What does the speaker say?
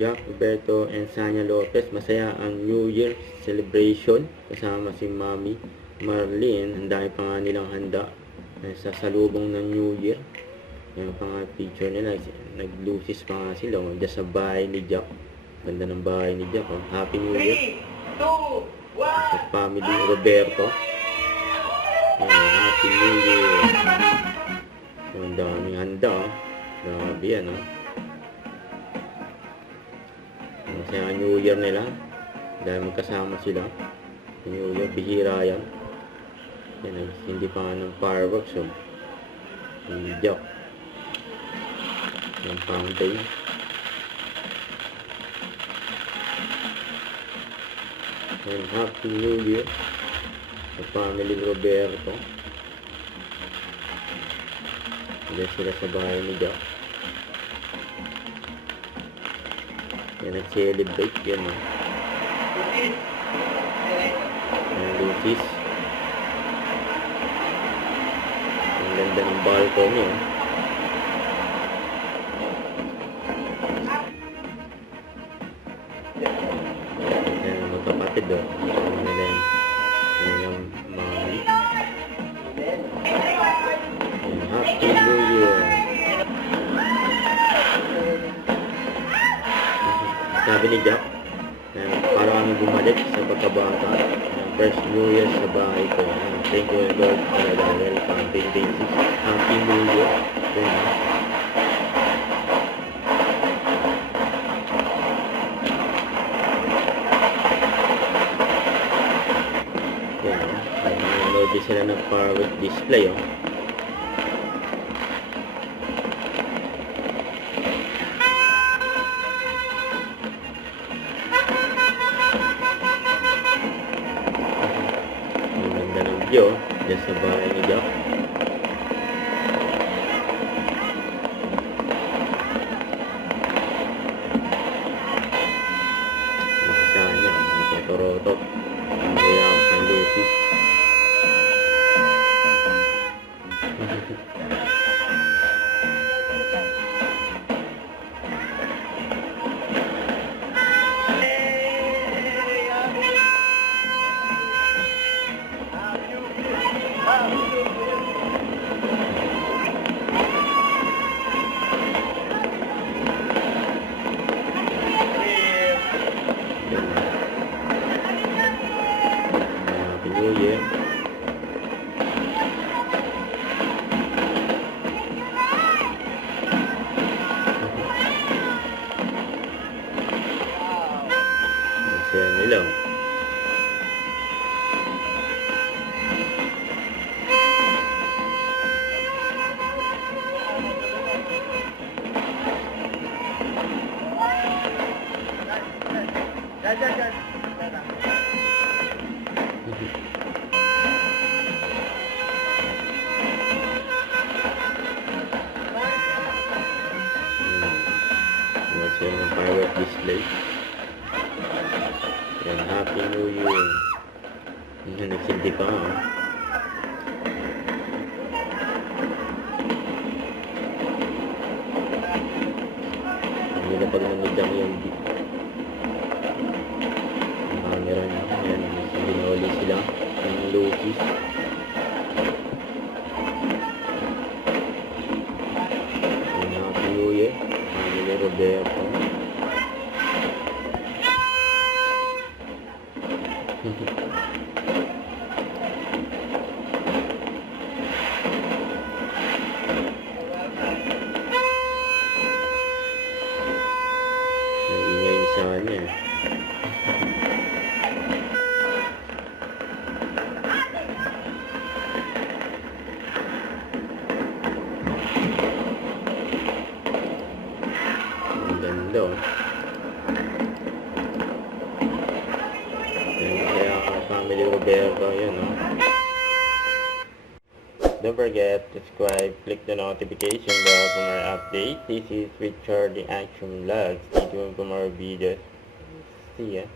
Jack Roberto and Sanya Lopez. Masaya ang New Year celebration kasama si Mami Marlene. Ang dami pa nga nilang handa sa salubong ng New Year. Yung pa nga picture nila, naglusis pa nga sila dyan sa bahay ni Jack. Ganda ng bahay ni Jack. Happy New Year 3, 2, 1. sa family Roberto. Happy New Year. Ang daming handa. Grabe yan. Masaya ang New Year nila dahil magkasama sila. New Year, bihira yan. Hindi pa nga ng fireworks. Yung Jack. Yung fountain. And Happy New Year sa family Roberto. Diyan sila sa bahay ni Jack. Yan, nag-celebrate yan. Ang lucis. Ang ganda ng balcony niya. Yan, magkapatid o. Yan yung mami. Yan, Happy New Year. Sabi ni Jack, para kami bumalik sa pagkabata. First New Year sa bahay ko. Thank you Lord dahil campaign basis. Happy New Year. Nanonood din sila ng firework display. Video dyan sa bahay ni Jack. Nakasahan niya ang torotot ang mayang ang lucis. New Year. Masaya nila. Yan ang firework display. Yan, Happy New Year. Yan, nagsindi pa nga. Hindi na pag nangyayang yung camera niya. Yan, binuli sila ng lucis. Yan, Happy New Year. Family Roberto. Nag-ingay ni Sanya. Ang ganda family Roberto, yun. Don't forget to subscribe, click the notification bell for more updates. This is Richard the Action Vlog. Stay tuned for more videos. See ya.